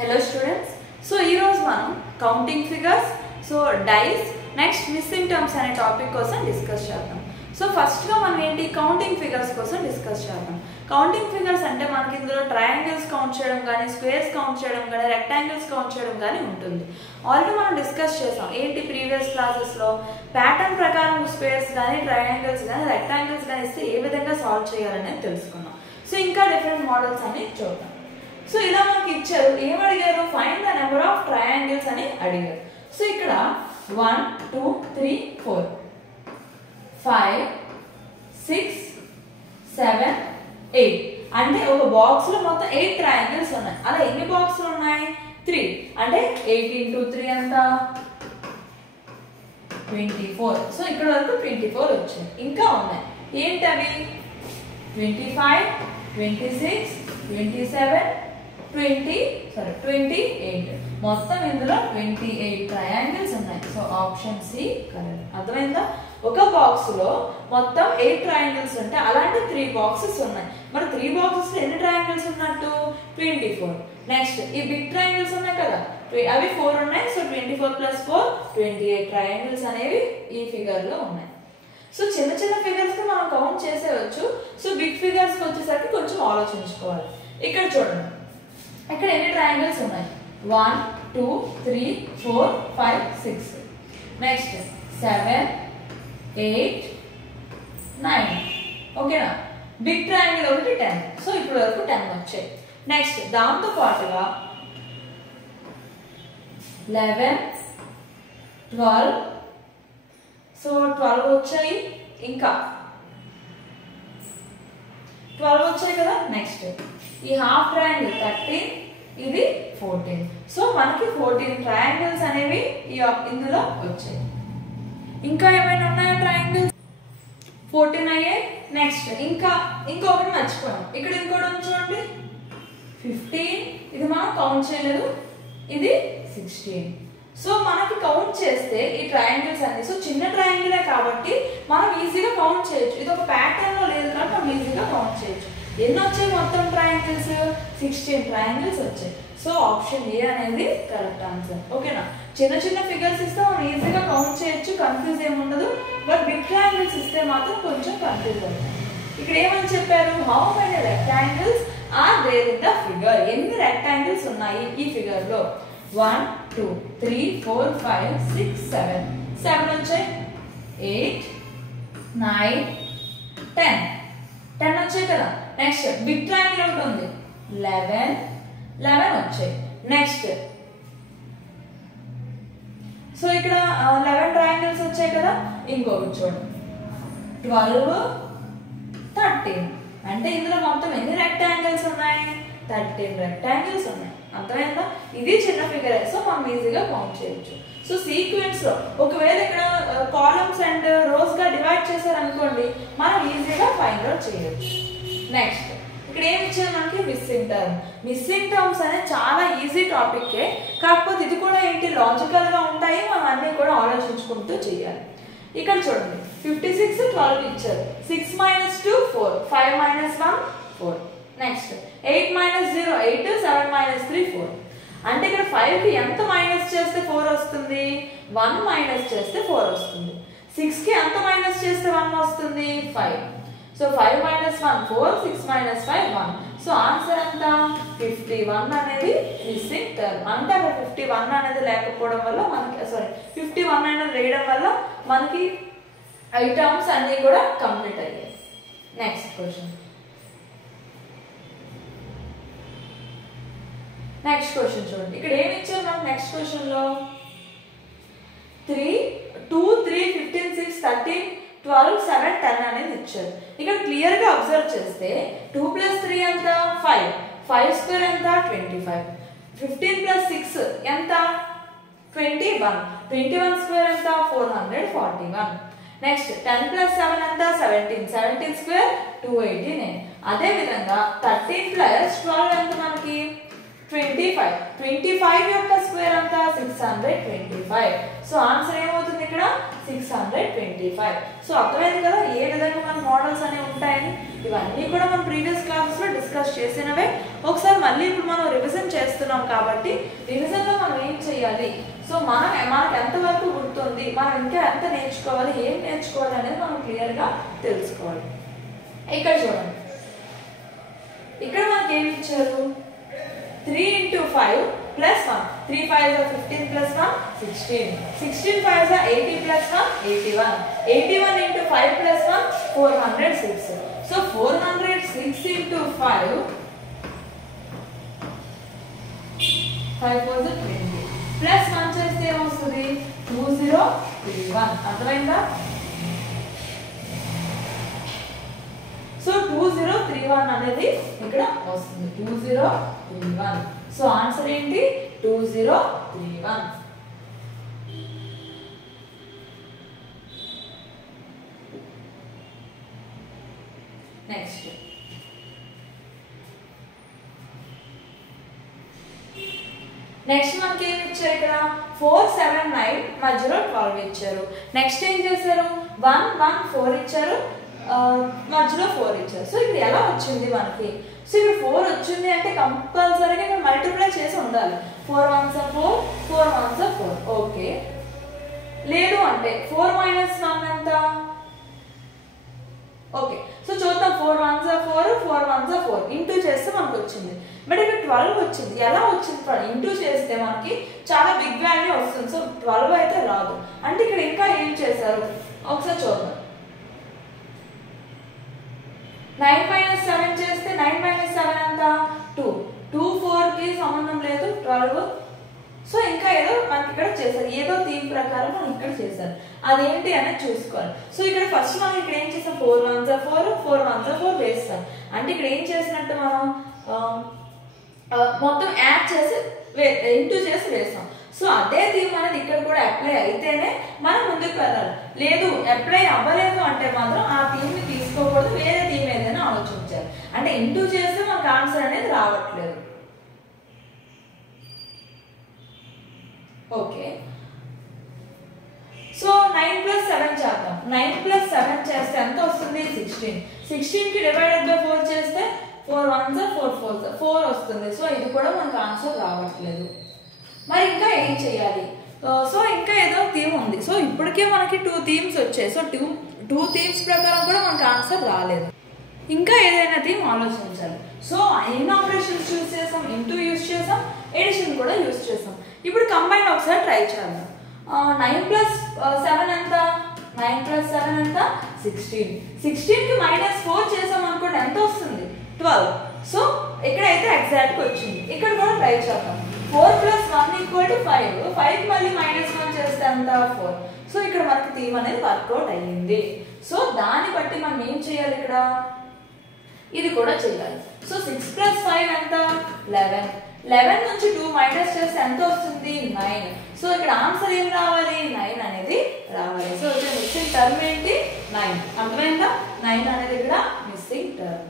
Hello students. So ఈరోజు మనం counting figures dice next missing terms అనే టాపిక్ కోసం డిస్కస్ చేద్దాం. సో ఫస్ట్ గా మనం ఏంటి కౌంటింగ్ ఫిగర్స్ కోసం డిస్కస్ చేద్దాం. కౌంటింగ్ ఫిగర్స్ అంటే మనకి ఇందులో ట్రయాంగిల్స్ కౌంట్ చేయడం కానీ స్క్వేర్స్ కౌంట్ చేయడం కానీ రెక్టాంగిల్స్ కౌంట్ చేయడం కానీ ఉంటుంది. ఆల్రెడీ మనం డిస్కస్ చేసాం ఏంటి ప్రీవియస్ క్లాసెస్ లో ప్యాటర్న్ ప్రకారం స్క్వేర్స్ కానీ ట్రయాంగిల్స్ కానీ రెక్టాంగిల్స్ కానీ ఇస్తే ఏ విధంగా సాల్వ్ చేయాలనేది తెలుసుకున్నాం. సో ఇంకా డిఫరెంట్ మోడల్స్ అని చూద్దాం. సో ఇలా మనకి ఇచ్చారు, ఏం అడిగారు, find the number of triangles అని అడిగారు. సో ఇక్కడ 1 2 3 4 5 6 7 8 అంటే ఒక బాక్స్ లో మొత్తం 8 ట్రయాంగిల్స్ ఉన్నాయి. అలా ఎన్ని బాక్సులు ఉన్నాయి? 3 అంటే 8 into 3 ఎంత 24. సో ఇక్కడ వరకు 24 వచ్చాయి. ఇంకా ఉన్నాయి ఏంటవి 25 26 27 28 మొత్తం ఇందులో 28 ట్రయాంగిల్స్ ఉన్నాయి. So option C correct. అర్థమైందా? ఒక బాక్స్ లో మొత్తం 8 ట్రయాంగిల్స్ ఉంటాయి. అలాంటి 3 బాక్సెస్ ఉన్నాయి. మరి 3 బాక్సెస్ లో ఎన్ని ట్రయాంగిల్స్ ఉన్నట్టు 24. నెక్స్ట్ ఈ బిగ్ ట్రయాంగిల్స్ ఉన్నాయి కదా, అవి 4 ఉన్నాయి. సో 24 + 4 28 ట్రయాంగిల్స్ అనేవి ఈ ఫిగర్ లో ఉన్నాయి. సో చిన్న చిన్న ఫిగర్స్ కి మనం కౌంట్ చేసేవచ్చు. సో బిగ్ ఫిగర్స్ కి వచ్చేసరికి కొంచెం ఆలోచించుకోవాలి. ఇక్కడ చూడండి, ఇక్కడ ఎన్ని ట్రయాంగిల్స్ ఉన్నాయి? 1 2 3 4 5 6 నెక్స్ట్ 7 8 9. ఓకేనా? బిగ్ ట్రయాంగిల్ ఒకటి 10. సో ఇప్పుడు వరకు 10 వచ్చాయి. నెక్స్ట్ దాంతో పాటుగా 11 12. సో 12 వచ్చాయి, ఇంకా 12 వచ్చాయి కదా. నెక్స్ట్ ఈ హాఫ్ ట్రయాంగిల్ 13, ఇది 14. సో మనకి 14 ట్రయాంగిల్స్ అనేవి ఇందులో వచ్చాయి. ఇంకా ఏమైనా ఉన్నాయా ట్రయాంగిల్స్? 14 అయ్యాయి. నెక్స్ట్ ఇంకొకటి మర్చిపోయాం. ఇక్కడ ఇంకోటి చూడండి 15. ఇది మనం కౌంట్ చేయలేదు. ఇది 16. సో మనకి కౌంట్ చేస్తే ఈ ట్రయాంగిల్స్ అన్ని సో చిన్న ట్రయాంగిలే కాబట్టి మనం ఈజీగా కౌంట్ చేయొచ్చు. ఇది ఒక ప్యాటర్న్ లో లేదు కాబట్టి మనం ఈజీగా కౌంట్ చేయొచ్చు. ఎన్ని వచ్చాయి మొత్తం ట్రయాంగిల్స్? 16 ట్రయాంగిల్స్ వచ్చాయి. సో ఆప్షన్ ఏ అనేది కరెక్ట్ ఆన్సర్. ఓకేనా? చిన్న చిన్న ఫిగర్స్ ఇస్తే మనం ఈజీగా కౌంట్ చేయొచ్చు, కన్ఫ్యూజ్ ఏమి ఉండదు. బట్ బిగ్ ట్రయాంగిల్స్ ఇస్తే మాత్రం కొంచెం కన్ఫ్యూజ్ అవుతుంది. ఇక్కడ ఏమని చెప్పారు? How many rectangles are there in the figure. ఎన్ని రెక్టాంగిల్స్ ఉన్నాయి ఈ ఫిగర్ లో? 1 2 3 4 5 6 7 7 వచ్చాయి. 8 9 10 10 వచ్చాయి కదా. నెక్స్ట్ బిగ్ ట్రయాంగిల్ ఒకటి ఉంది 11 వచ్చాయి. నెక్స్ట్ సో ఇక్కడ 11 ట్రయాంగిల్స్ వచ్చాయి కదా. ఇంకొకటి చూడండి 12 13 అంటే ఇందులో మొత్తం ఎన్ని రెక్టాంగిల్స్ ఉన్నాయి? 13 రెక్టాంగిల్స్ ఉన్నాయి. అర్థమైందా? ఇది చిన్న ఫిగర్. సో మనం ఈజీగా కౌంట్ చేయొచ్చు. సో సీక్వెన్స్ లో ఒకవేళ ఇక్కడ కాలమ్స్ అండ్ రోస్ గా డివైడ్ చేశారనుకోండి, మనం ఈజీగా ఫైండ్ అవుట్ చేయొచ్చు. నెక్స్ట్ ఇక్కడ ఏమి ఇచ్చారు మనకి? Missing term. మిస్సింగ్ టర్మ్స్ అనేది చాలా ఈజీ టాపిక్. కాకపోతే ఇది కూడా ఏంటి లాజికల్ గా ఉంటాయి. మనం అన్ని కూడా ఆలోచించుకుంటూ చేయాలి. ఇక్కడ చూడండి 56 12 ఇచ్చారు. 6 - 2 4 5 - 1 4. నెక్స్ట్ 8 - 0 8 7 - 3 4. అంటే ఇక్కడ 5 కి ఎంత మైనస్ చేస్తే 4 వస్తుంది? 1 మైనస్ చేస్తే 4 వస్తుంది. 6 కి ఎంత మైనస్ చేస్తే 1 వస్తుంది? 5. సో 5 - 1 4 6 - 5 1. సో ఆన్సర్ ఎంత? 51 అనేది మిస్సింగ్ టర్మ్. అంటే అక్కడ 51 అనేది లేకపోవడం వల్ల మనకి 51 అనేది వేయడం వల్ల మనకి ఐ టర్మ్స్ అన్ని కూడా కంప్లీట్ అయ్యాయి. నెక్స్ట్ క్వశ్చన్ చూడండి. ఇక్కడ ఏమి ఇచ్చారు మనకు నెక్స్ట్ క్వశ్చన్ లో? 2 3 15 6 13 12 7 10 అనేది ఇచ్చారు. ఇక్కడ క్లియర్ గా అబ్జర్వ్ చేస్తే 2 + 3 ఎంత? 5 5 స్క్వేర్ ఎంత? 25 15 + 6 ఎంత? 21 21 స్క్వేర్ ఎంత? 441. నెక్స్ట్ 10 + 7 ఎంత? 17 17 స్క్వేర్ 289. అదే విధంగా 13 + 12 ఎంత మనకి? 25. 25 యొక్క స్క్వేర్ అంతా 625. సో ఆన్సర్ ఏమవుతుంది ఇక్కడ 625. సో అర్థమైంది కదా ఏ విధంగా మన మోడల్స్ అనేవి ఉంటాయని. ఇవన్నీ కూడా మనం ప్రీవియస్ క్లాసెస్ లో డిస్కస్ చేసినవే. ఒకసారి మళ్ళీ ఇప్పుడు మనం రివిజన్ చేస్తున్నాం కాబట్టి రివిజన్ లో మనం ఏం చేయాలి, సో మనకు ఎంతవరకు గుర్తుంది, మనం ఇంకా ఎంత నేర్చుకోవాలి, ఏం నేర్చుకోవాలి అనేది మనం క్లియర్ గా తెలుసుకోవాలి. ఇక్కడ చూడండి, ఇక్కడ మనకి ఏమి ఇచ్చారు, 3 into 5 plus 1. 3 5s are 15 plus 1 16. 16 5s are 80 plus 1 81. 81 into 5 plus 1 406. So 406 into 5 4s are 20 plus 1 చేస్తే ఏమొస్తుంది 2031. అర్థమైందా? సో 2031 అనేది ఇక్కడ వస్తుంది 2031. సో ఆన్సర్ ఏంటి 2031. నెక్స్ట్ మనకి ఏమి ఇచ్చారు, ఇక్కడ 4 7 9 మధ్యలో 12 ఇచ్చారు. నెక్స్ట్ ఏం చేశారు, 1 1 4 ఇచ్చారు, మధ్యలో 4 ఇచ్చారు. సో ఇక్కడ ఎలా వచ్చింది మనకి, సో ఇక్కడ 4 వచ్చింది అంటే కంపల్సరీగా ఇక్కడ మల్టిప్లై చేసి ఉండాలి. 4 1s are 4, 4 1s are 4. Okay, లేదు అంటే 4 minus 1 ఎంత, ఓకే. సో చూద్దాం, 4 1s are 4, 4 1s are 4 into చేస్తే మనకు వచ్చింది. బట్ ఇక్కడ 12 వచ్చింది. ఎలా వచ్చింది, ఇంటూ చేస్తే మనకి చాలా బిగ్ వాల్యూ వస్తుంది. సో 12 అయితే రాదు. అంటే ఇక్కడ ఇంకా ఏం చేశారు ఒకసారి చూద్దాం. 9 minus 7 చేస్తే 9 minus 7 ఎంత 2. 2 4 కి సంబంధం లేదు 12. సో ఇంకా ఏదో మనకి ఇక్కడ చేశారు, ఏదో థీమ్ ప్రకారం మనం ఇక్కడ చేశారు. అదేంటి అనేది చూసుకోవాలి. సో ఇక్కడ ఫస్ట్ మనం ఇక్కడ ఏం చేసాం, 4 1s are 4, 4 1s are 4 వేస్తాం. అంటే ఇక్కడ ఏం చేసినట్టు మనం మొత్తం యాడ్ చేసి ఇంటూ చేసి వేస్తాం. సో అదే థీమ్ అనేది ఇక్కడ కూడా అప్లై అయితేనే మనం ముందుకు వెళ్ళాలి. లేదు అప్లై అవ్వలేదు అంటే మాత్రం ఆ థీమ్ ని తీసుకోకూడదు, వేరే థీమ్ ఏదైనా ఆలోచించాలి. అంటే ఇంటూ చేస్తే మనకు ఆన్సర్ అనేది రావట్లేదు. ఓకే, సో 9 plus 7 చేద్దాం. 9 plus 7 చేస్తే ఎంత వస్తుంది 16. 16 కి డివైడెడ్ బై 4 చేస్తే 4 1s are 4 4s are 4 వస్తుంది. సో ఇది కూడా మనకు ఆన్సర్ రావట్లేదు. మరి ఇంకా ఏం చేయాలి, సో ఇంకా ఏదో థీమ్ ఉంది. సో ఇప్పటికే మనకి 2 థీమ్స్ వచ్చాయి. సో 2 థీమ్స్ ప్రకారం కూడా మనకు ఆన్సర్ రాలేదు. ఇంకా ఏదైనా థీమ్ ఆలోచించాలి. సో ఎన్ని ఆపరేషన్స్ యూజ్ చేసాం, ఇంటూ యూజ్ చేసాం, ఎడిషన్ కూడా యూజ్ చేసాం. ఇప్పుడు కంబైన్ ఒకసారి ట్రై చేద్దాం. 9 plus 7 ఎంత, 9 plus 7 ఎంత 16. 16 కి -4 చేసాం అనుకోండి ఎంత వస్తుంది 12. సో ఇక్కడైతే ఎగ్జాక్ట్ వచ్చింది. ఇక్కడ కూడా ట్రై చేద్దాం. 4 plus 1 equal to 5. 5 మళ్ళీ -1 చేస్తే ఎంత 4. సో ఇక్కడ మనకి థీమ్ అనేది వర్కౌట్ అయ్యింది. సో దాన్ని బట్టి మనం ఏం చేయాలి, ఇక్కడ ఇది కూడా చేయాలి. సో 6 plus 5 ఎంత 11. 11 నుంచి 2 మైనస్ చేస్తే ఎంత వస్తుంది 9. సో ఇక్కడ ఆన్సర్ ఏం రావాలి 9 అనేది రావాలి. సో ఇక్కడ మిస్సింగ్ టర్మ్ ఏంటి 9. అర్థమైందా, 9 అనేది ఇక్కడ మిస్సింగ్ టర్మ్.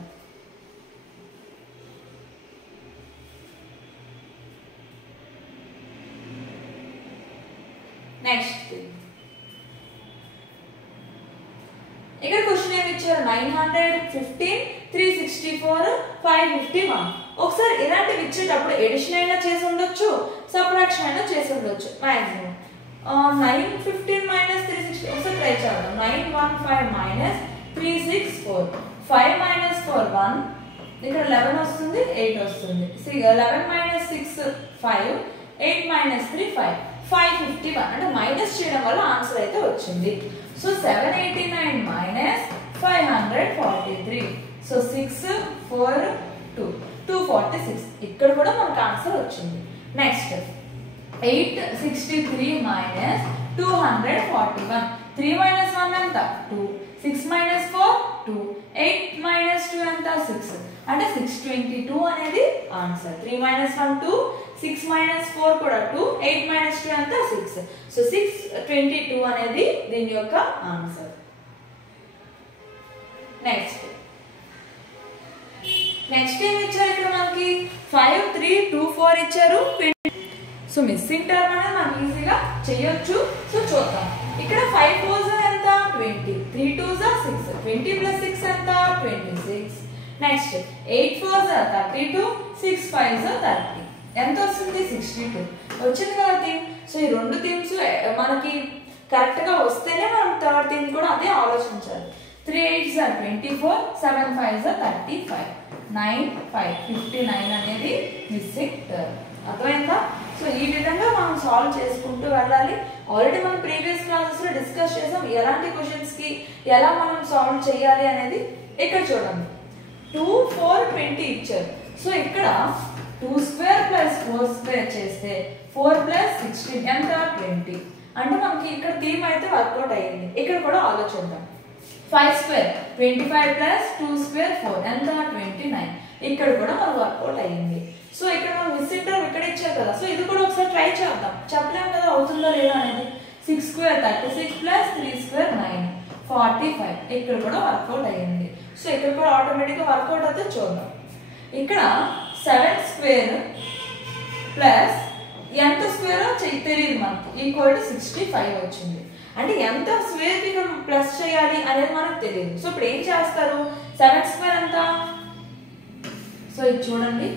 నెక్స్ట్ ఇక్కడ క్వశ్చన్ ఏమి ఇచ్చారు, 915 364 551. ఒకసారి ఇలాంటివి ఇచ్చేటప్పుడు ఎడిషన్ అయినా చేసి ఉండొచ్చు, సబ్ట్రాక్షన్ అయినా చేసి ఉండొచ్చు మాక్సిమం. 915 - 360 ఒకసారి ట్రై చేద్దాం. 915 - 364 5 - 4 1. ఇక్కడ 11 వస్తుంది 8 వస్తుంది. 11 - 6 5 8 - 3 5 551. అంటే మైనస్ చేయడం వల్ల ఆన్సర్ అయితే వచ్చింది. సో 789 - 543. సో 6 4 2 246. ఇక్కడ కూడా మనకు ఆన్సర్ వచ్చింది. నెక్స్ట్ 863 - 241. 3 - 1 ఎంత 2. 6 - 4 2. 8 - 2 ఎంత 6. అంటే 622 అనేది ఆన్సర్. 3 - 1 2, 6 - 4 కూడా 2, 8 - 2 ఎంత 6. సో 622 అనేది దీని యొక్క ఆన్సర్. నెక్స్ట్ ఏమి ఇచ్చారు ఇక్కడ మనకి 5324 4 ఇచ్చారు. సో మిస్సింగ్ టర్మ్ అనేది మనం ఈజీగా చేయొచ్చు. సో చూద్దాం. ఇక్కడ 5 4s ఎంత 20, 3 2s 6, 20 + 6 ఎంత 26. Next 8 4s 32, 6 5s 30. ఎంత వస్తుంది 62 వచ్చింది కదా థీమ్. సో ఈ రెండు థీమ్స్ మనకి కరెక్ట్ గా వస్తేనే మనం థర్డ్ థీమ్ కూడా అదే ఆలోచించాలి. 3 8s 24, 7 5s 35, 9 5 59 అనేది మిస్సింగ్ టర్మ్. అర్థమైందా? సో ఈ విధంగా మనం సాల్వ్ చేసుకుంటూ వెళ్ళాలి. ఆల్రెడీ మనం ప్రీవియస్ క్లాసెస్ లో డిస్కస్ చేసాం ఎలాంటి క్వశ్చన్స్ కి ఎలా మనం సాల్వ్ చేయాలి అనేది. ఇక్కడ చూడండి 2 4 20 ఇచ్చారు. సో ఇక్కడ 2 square + 4 square చేస్తే 4 + 16 ఎంత 20. అంటే మనకి ఇక్కడ థీమ్ అయితే వర్కౌట్ అయ్యింది. ఇక్కడ కూడా ఆలోచిద్దాం. 5 square 25 + 2 square 4 ఎంత 29. ఇక్కడ కూడా మనకు వర్కౌట్ అయ్యింది. సో ఇక్కడ మనం మిస్సింగ్ టర్మ్ ఇక్కడ ఇచ్చారు కదా. సో ఇది కూడా ఒకసారి ట్రై చేద్దాం. చెప్పలేం కదా అవుతుందో లేదా అనేది. 6 square 36 + 3 square 9 45. ఇక్కడ కూడా వర్కౌట్ అయ్యింది. సో ఇక్కడ కూడా ఆటోమేటిక్గా వర్కౌట్ అయితే చూద్దాం. ఇక్కడ 7 square ప్లస్ ఎంత స్క్వేర్ తెలియదు మనకు ఈక్వల్ టు 65 వచ్చింది. అంటే ఎంత స్క్వేర్ కి ప్లస్ చేయాలి అనేది మనకు తెలియదు. సో ఇప్పుడు ఏం చేస్తారు 7 స్క్వేర్ ఎంత. సో ఇది చూడండి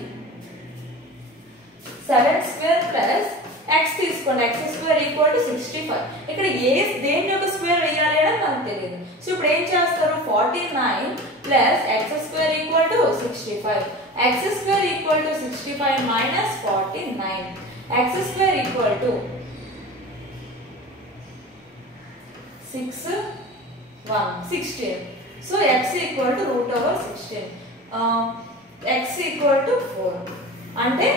7 స్క్వేర్ ప్లస్ x తీసుకోండి. x square equal to 65. ఇక్కడ దేని యొక్క స్క్వేర్ వేయాలి అనేది మనకు తెలియదు. సో ఇప్పుడు ఏం చేస్తారు 49 plus x square equal to 65. x square equal to 65 minus 49. x square equal to 16. So x equal to √16. x equal to 4. అంటే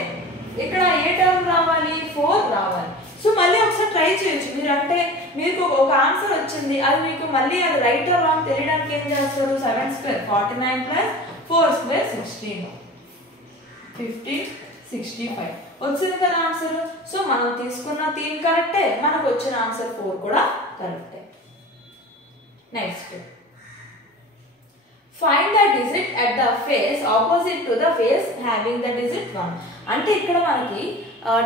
ఇక్కడ ఏ టర్మ్ రావాలి 4 రావాలి. సో మళ్ళీ ఒకసారి ట్రై చేయొచ్చు మీరు. అంటే మీకు ఒక ఆన్సర్ వచ్చింది అది మీకు మళ్ళీ అది రైట్ ఆర్ రాంగ్ తెలియడానికి ఏం చేస్తారు 7 స్క్వేర్ 49 ప్లస్ 4 స్క్వేర్ 16 15 65 వచ్చింది కదా ఆన్సర్. సో మనం తీసుకున్న థీమ్ కరెక్టే, మనకు వచ్చిన ఆన్సర్ 4 కూడా కరెక్టే. Next find the digit at the face opposite to the face having the digit 1. అంటే ఇక్కడ మనకి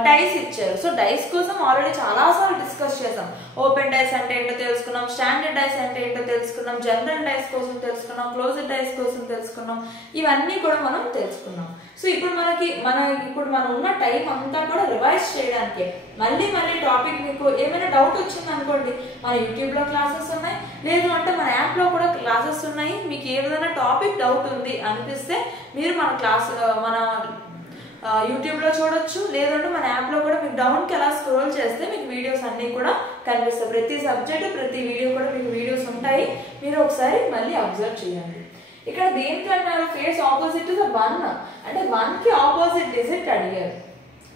డైస్ ఇచ్చారు. సో డైస్ కోసం ఆల్రెడీ చాలా సార్లు డిస్కస్ చేసాం. ఓపెన్ డైస్ అంటే ఏంటో తెలుసుకున్నాం, స్టాండర్డ్ డైస్ అంటే ఏంటో తెలుసుకున్నాం, జనరల్ డైస్ కోసం తెలుసుకున్నాం, క్లోజ్డ్ డైస్ కోసం తెలుసుకున్నాం. ఇవన్నీ కూడా మనం తెలుసుకున్నాం. సో ఇప్పుడు మనం ఉన్న టైం అంతా కూడా రివైజ్ చేయడానికి మళ్ళీ టాపిక్ మీకు ఏమైనా డౌట్ వచ్చింది అనుకోండి, మన యూట్యూబ్ లో క్లాసెస్ ఉన్నాయి, లేదు అంటే మన యాప్ లో కూడా క్లాసెస్ ఉన్నాయి. మీకు ఏ విధంగా టాపిక్ డౌట్ ఉంది అనిపిస్తే మీరు మన యూట్యూబ్ లో చూడొచ్చు, లేదంటే మన యాప్ లో కూడా మీకు డౌన్ కి అలా స్క్రోల్ చేస్తే మీకు వీడియోస్ అన్ని కూడా కనిపిస్తాయి. ప్రతి సబ్జెక్ట్ ప్రతి వీడియో కూడా మీకు వీడియోస్ ఉంటాయి. మీరు ఒకసారి మళ్ళీ అబ్జర్వ్ చేయండి. ఇక్కడ దేనికి అన్నారు ఫేస్ ఆపోజిట్ టు ద 1. అంటే 1 కి ఆపోజిట్ డిజిట్ అడిగారు.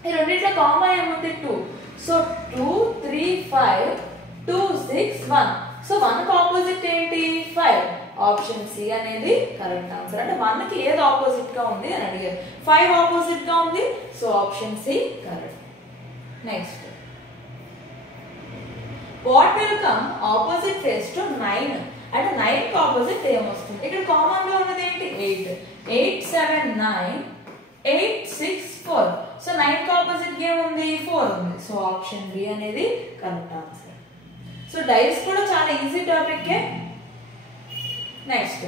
ఈ రెండిట్లో కామన్ ఏముంది 2. సో 2 3 5 2 6 1. సో 1 కి ఆపోజిట్ ఏంటి 5. ఆప్షన్ సి అనేది కరెక్ట్ ఆన్సర్. అంటే 1 కి ఏది ఆపోజిట్ గా ఉంది అని అడిగారు. 5 ఆపోజిట్ గా ఉంది. So option C correct. Next what will come opposite face to 9. అంటే 9 కి ఆపోజిట్ ఏమొస్తుంది. ఇక్కడ కామన్ గా ఉన్నది ఏంటి 8. 8 7 9 8 6 4. సో 9 కి ఆపోజిట్ ఏముంది 4 ఉంది. సో ఆప్షన్ బి అనేది కరెక్ట్ ఆన్సర్. సో డైస్ కూడా చాలా easy topic. Next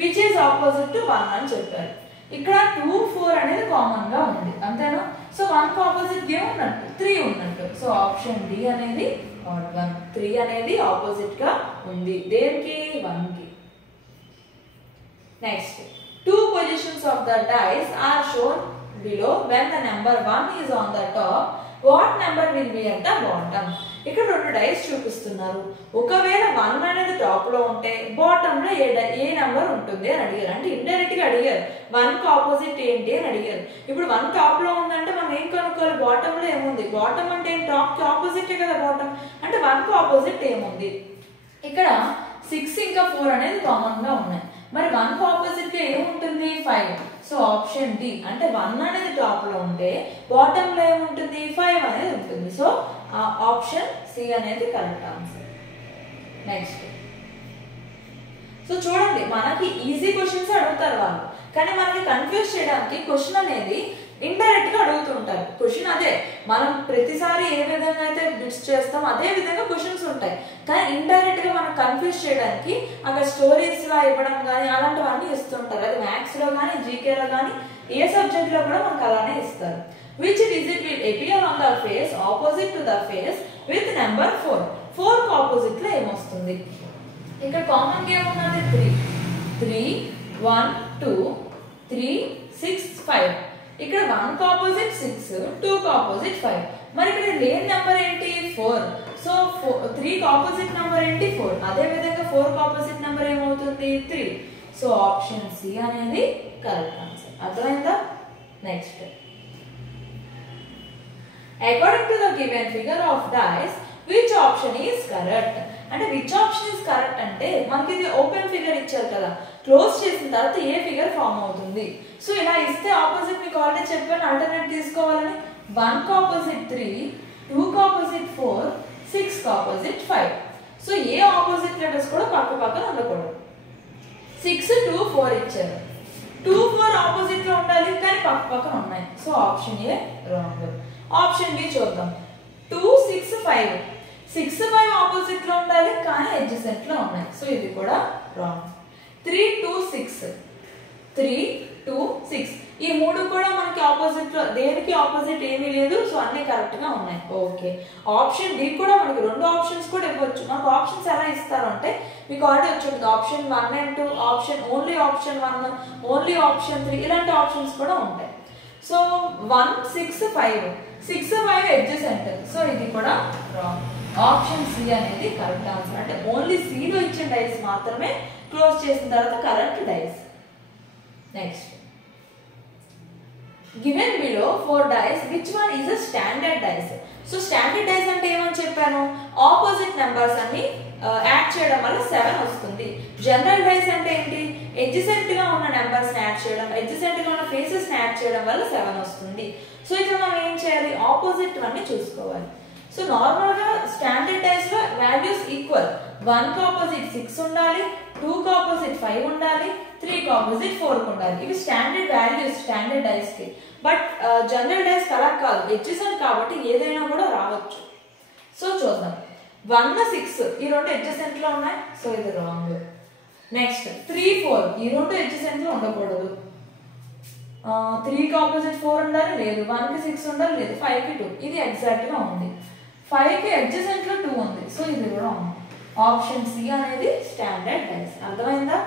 which is opposite to 1 అని చెప్పారు. ఇక్కడ 2 4 అనేది కామన్ గా ఉంది అంతేనా. సో 1 కి ఆపోజిట్ ఏమున్నట్టు 3 ఉన్నట్టు. సో ఆప్షన్ డి అనేది 1 3 అనేది ఆపోజిట్ గా ఉంది దేనికి 1 కి. Next 2 positions of the dice are shown below. When the number 1 is on the top, what number will be at the bottom? ఇక్కడ 2 డైస్ చూపిస్తున్నారు. ఒకవేళ 1 అనేది టాప్ లో ఉంటే బాటమ్ లో ఏ నెంబర్ ఉంటుంది అని అడిగారు. అంటే ఇండైరెక్ట్ గా అడిగారు 1 కి ఆపోజిట్ ఏంటి అని అడిగారు. ఇప్పుడు 1 టాప్ లో ఉందంటే మనం ఏం కనుక్కోవాలి బాటమ్ లో ఏముంది. బాటమ్ అంటే టాప్ కి ఆపోజిట్ కదా బాటమ్. అంటే 1 కి ఆపోజిట్ ఏముంది. ఇక్కడ 6 ఇంకా 4 అనేది కామన్ గా ఉన్నాయి. మరి 1 కి ఆపోజిట్ గా ఏముంటుంది 5. So option D. అంటే 1 అనేది టాప్ లో ఉంటే బాటమ్ లో ఏముంటుంది 5 అనేది ఉంటుంది. సో ఆప్షన్ సి అనేది కరెక్ట్ ఆన్సర్. నెక్స్ట్ సో చూడండి మనకి ఈజీ క్వశ్చన్స్ అడుగుతారు వాళ్ళు, కానీ మనకి కన్ఫ్యూజ్ చేయడానికి క్వశ్చన్ అనేది ఇండైరెక్ట్ గా అడుగుతుంటారు. క్వశ్చన్ అదే, మనం ప్రతిసారి ఏ విధంగా అయితే బిట్స్ చేస్తాం అదే విధంగా క్వశ్చన్స్ ఉంటాయి, కానీ ఇండైరెక్ట్ గా మనం కన్ఫ్యూజ్ చేయడానికి అక్కడ స్టోరీస్ లా ఇవ్వడం కానీ అలాంటివన్నీ ఇస్తుంటారు. అది మ్యాథ్స్ లో కానీ జీకేలో కానీ ఏ సబ్జెక్ట్ లో కూడా మనకు అలానే ఇస్తారు. Which digit will appear on the face opposite to the face with number 4? 4 కి ఆపోజిట్ లో ఏమొస్తుంది? ఇక్కడ కామన్ గా ఏమున్నది 3. 3 1 2 3 6 5. ఇక్కడ 1 కి ఆపోజిట్ 6, 2 కి ఆపోజిట్ 5. మరి ఇక్కడ లేని నెంబర్ ఏంటి 4. సో 3 కి ఆపోజిట్ నెంబర్ ఏంటి 4. అదే విధంగా 4 కి ఆపోజిట్ నెంబర్ ఏమవుతుంది 3. సో ఆప్షన్ సి అనేది కరెక్ట్ ఆన్సర్. అర్థమైందా? Next, according to the given figure of dice, which option is correct? అంటే which option is correct అంటే మనకి ఇది ఓపెన్ ఫిగర్ ఇచ్చారు కదా, క్లోజ్ చేసిన తర్వాత ఏ ఫిగర్ ఫామ్ అవుతుంది. సో ఇలా ఇస్తే ఆపోజిట్ మీకు ఆల్రెడీ చెప్పాను ఆల్టర్నేట్ తీసుకోవాలని. 1 కి ఆపోజిట్ 3, 2 కి ఆపోజిట్ 4, 6 కి ఆపోజిట్ 5. సో ఏ ఆపోజిట్ లెటర్స్ కూడా పక్క పక్కన ఉండకూడదు. 6 2 4 ఇచ్చారు, 2 4 ఆపోజిట్ లో ఉండాలి కానీ పక్క పక్కన ఉన్నాయి. So option A wrong. Option B చూద్దాం. 2 6 5, 6 5 ఆపోజిట్ లో ఉండాలి కానీ అడ్జసెంట్ లో ఉన్నాయి. సో ఇది కూడా రాంగ్. 3 2 6, 3 2 6 ఈ మూడు కూడా మనకి ఆపోజిట్ లో, దేనికి ఆపోజిట్ ఏమీ లేదు. సో అన్ని కరెక్ట్ గా ఉన్నాయి. ఓకే, ఆప్షన్ డి కూడా మనకి 2 ఆప్షన్స్ కూడా ఇవ్వచ్చు. మనకు ఆప్షన్స్ ఎలా ఇస్తారు అంటే మీకు ఆల్రెడీ వచ్చింది option 1 and 2, option only option 1, only option 3 ఇలాంటి ఆప్షన్స్ కూడా ఉంటాయి. So 1 6 5, 6 5 adjacent. సో ఇది కూడా రాంగ్. ఆప్షన్ సి అనేది కరెక్ట్ ఆన్సర్. అంటే ఓన్లీ సి లో ఇచ్చిన డైస్ మాత్రమే క్లోజ్ చేసిన తర్వాత correct dice. Next, given below 4 dice, which one is a standard dice? So standard dice అంటే ఏమని చెప్పాను, ఆపోజిట్ నెంబర్స్ అన్ని యాడ్ చేయడం వల్ల 7 వస్తుంది. జనరల్ డైస్ అంటే ఏంటి, అడ్జసెంట్ గా ఉన్న నెంబర్స్ యాడ్ చేయడం, అడ్జసెంట్ గా ఉన్న ఫేసెస్ యాడ్ చేయడం వల్ల 7 వస్తుంది. సో ఇక్కడ మనం ఏం చేయాలి, ఆపోజిట్ అన్ని చూసుకోవాలి. సో నార్మల్ గా స్టాండర్డ్ డైస్ లో వాల్యూస్ ఈక్వల్. 1 కి ఆపోజిట్ 6 ఉండాలి, 2 కి ఆపోజిట్ 5 ఉండాలి, 3 కి ఆపోజిట్ 4 ఉండాలి. ఇవి స్టాండర్డ్ వాల్యూస్ స్టాండర్డ్ డైస్ కి. బట్ జనరల్ డైస్ అలా కాదు, అడ్జసెంట్ కాబట్టి ఏదైనా కూడా రావచ్చు. సో చూద్దాం. 1 6 ఈ రెండు అడ్జసెంట్ లో ఉన్నాయి. సో ఇది రాంగ్. నెక్స్ట్ 3 4 ఈ రెండు అడ్జసెంట్ లో ఉండకూడదు. 3 కి ఆపోజిట్ 4 ఉండాలి, లేదు. 1 కి 6 ఉండాలి, లేదు. 5 కి 2 ఇది ఎగ్జాక్ట్ గా ఉంది. 5 కి అడ్జసెంట్ లో 2 ఉంది. సో ఇది కూడా ఉంది. ఆప్షన్ సి అనేది స్టాండర్డ్ డైస్. అర్థమైందా?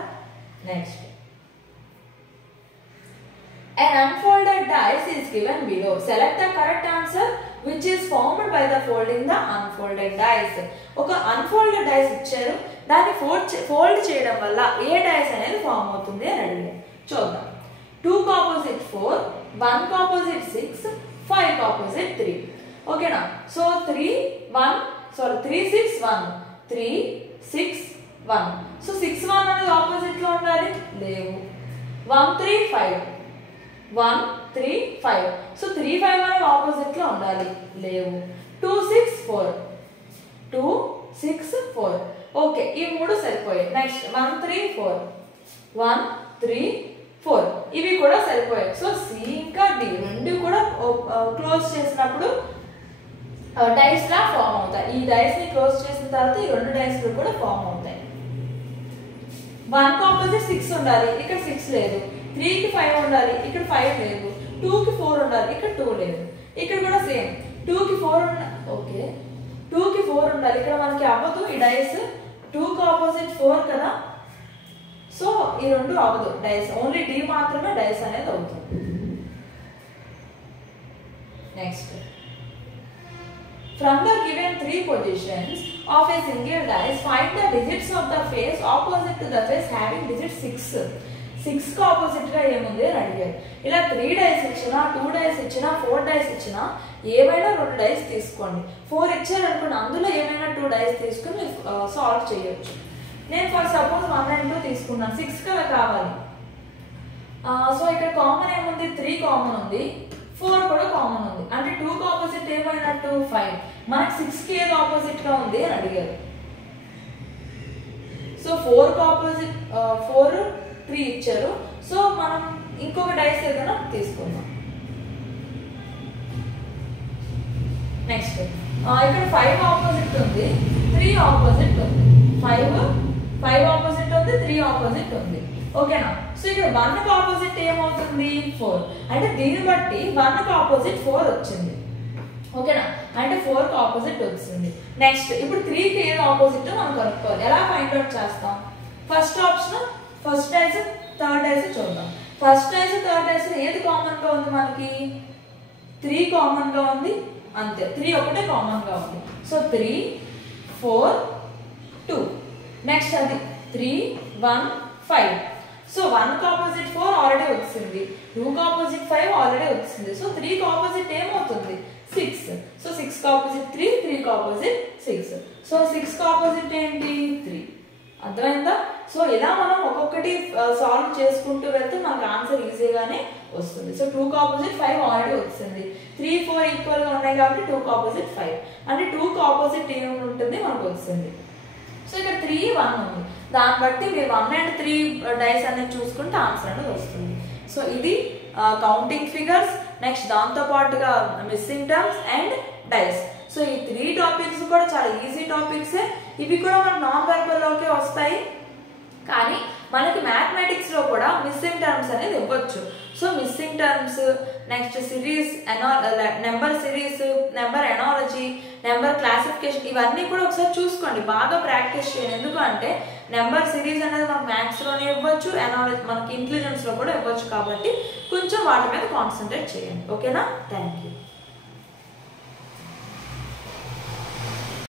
Next, an unfolded dice is given below. Select the correct answer which is formed by the folding the unfolded dice. ఒక unfolded dice ఇచ్చారు, దాన్ని ఫోల్డ్ చేయడం వల్ల ఏ డైస్ అనేది ఫామ్ అవుతుంది అని అడిగారు. చూద్దాం. 2 కి ఆపోజిట్ 4, 1 కి ఆపోజిట్ 6, 5 కి ఆపోజిట్ 3. ఓకేనా? సో 3 6 1, 3 6 1. సో 6 1 అనేది ఆపోజిట్ లో ఉండాలి, లేవు. 1 3 5, 1 3 5. సో 3 5 అనేది ఆపోజిట్ లో ఉండాలి, లేవు. 2 6 4, 2 6 4. ఓకే, ఈ మూడు సరిపోయాయి. నెక్స్ట్ 1 3 4, 1 3 4 ఇవి కూడా సరిపోయాయి. సో సి ఇంకా డి రెండు కూడా క్లోజ్ చేసినప్పుడు డైస్ లా ఫామ్ అవుతాయి. ఈ డైస్ ని క్లోజ్ చేసిన తర్వాత ఈ రెండు డైస్ కూడా ఫామ్ అవుతాయి. 1 కి ఆపోజిట్ 6 ఉండాలి, ఇక్కడ 6 లేదు. 3 కి 5 ఉండాలి, ఇక్కడ 5 లేదు. 2 కి 4 ఉండాలి, ఇక్కడ 2 లేదు. ఇక్కడ కూడా సేమ్ 2 కి 4 ఓకే 2 కి 4 ఉండాలి, ఇక్కడ మనకి అవ్వదు ఈ డైస్. 2 కి ఆపోజిట్ 4 కదా, సో ఈ రెండు అవ్వదు డైస్, ఓన్లీ డి మాత్రమే డైస్ అనేది అవుతుంది. Next, from the given 3 positions of a single dice, find the digits of the face opposite to the face having digit 6. 6 కి ఆపోజిట్ గా ఏముంది అని అడిగారు. ఇలా 3 డైస్ ఇచ్చినా, 2 డైస్ ఇచ్చినా, 4 డైస్ ఇచ్చినా ఏవైనా 2 డైస్ తీసుకోండి. 4 ఇచ్చారు అనుకోండి, అందులో ఏమైనా 2 డైస్ తీసుకుని సాల్వ్ చేయొచ్చు. నేను ఫర్ సపోజ్ 1 and 2 తీసుకున్నాను, 6 కదా కావాలి. సో ఇక్కడ కామన్ ఏముంది, 3 కామన్ ఉంది, 4 కూడా కామన్ ఉంది. అంటే 2 కి ఆపోజిట్ ఏమైనట్టు 5. మనకి 6 కి ఏది ఆపోజిట్ గా ఉంది అని అడిగారు. సో 4 కి ఆపోజిట్ 4 3 ఇచ్చారు. సో మనం ఇంకొక డైస్ ఏదైనా తీసుకుందాం. నెక్స్ట్ ఇక్కడ 5 ఆపోజిట్ ఉంది, 3 ఆపోజిట్ ఉంది. 5 ఆపోజిట్ ఉంది, 3 ఆపోజిట్ ఉంది. ఓకేనా? సో ఇక్కడ 1 కి ఆపోజిట్ ఏమవుతుంది? 4. అంటే దీన్ని బట్టి 1 కి ఆపోజిట్ 4 వచ్చింది. ఓకేనా? అంటే 4 కి ఆపోజిట్ వచ్చింది. నెక్స్ట్ ఇప్పుడు 3 కి ఏది ఆపోజిట్ మనం కనుక్కోవాలి. ఎలా ఫైండ్ అవుట్ చేస్తాం? First option first dice third dice చూద్దాం. ఫస్ట్ డైస్ థర్డ్ డైస్ ఏది కామన్ గా ఉంది మనకి? 3 కామన్ గా ఉంది, అంతే. 3 ఒకటే కామన్ గా ఉంది. సో 3 4 2. నెక్స్ట్ అది 3 1 5. సో 1 కి ఆపోజిట్ 4 ఆల్రెడీ వచ్చింది, 2 కి ఆపోజిట్ 5 ఆల్రెడీ వచ్చింది. సో 3 కి ఆపోజిట్ ఏమవుతుంది? 6. సో 6 కి ఆపోజిట్ 3, 3 కి ఆపోజిట్ 6. సో 6 కి ఆపోజిట్ ఏంటి? 3. అర్థమైందా? సో ఇలా మనం ఒక్కొక్కటి సాల్వ్ చేసుకుంటూ వెళ్తే మనకు ఆన్సర్ ఈజీగానే వస్తుంది. సో 2 కి ఆపోజిట్ 5 ఆల్రెడీ వచ్చింది, 3 4 ఈక్వల్ గా ఉన్నాయి కాబట్టి 2 కి ఆపోజిట్ 5. అంటే 2 కి ఆపోజిట్ ఏమి ఉంటుంది మనకు వచ్చింది. సో ఇక్కడ 3 1 ఉంది, దాన్ని బట్టి మీరు 1 and 3 డైస్ అనేది చూసుకుంటే ఆన్సర్ అనేది వస్తుంది. సో ఇది కౌంటింగ్ ఫిగర్స్, నెక్స్ట్ దాంతో పాటుగా missing terms and dice. So ఈ 3 టాపిక్స్ కూడా చాలా ఈజీ టాపిక్సే. ఇవి కూడా మనకు నాన్ వెర్బల్ లోకే వస్తాయి, కానీ మనకి మ్యాథమెటిక్స్ లో కూడా మిస్సింగ్ టర్మ్స్ అనేది ఇవ్వచ్చు. So missing terms, next series, number series, number analogy, number classification, ఇవన్నీ కూడా ఒకసారి చూసుకోండి, బాగా ప్రాక్టీస్ చేయండి. ఎందుకంటే నెంబర్ సిరీస్ అనేది మనకు మ్యాథ్స్ లోనే ఇవ్వచ్చు, ఎనాలజీ మనకి ఇంటెలిజెన్స్ లో కూడా ఇవ్వచ్చు. కాబట్టి కొంచెం వాటి మీద కాన్సన్ట్రేట్ చేయండి. ఓకేనా? Thank you.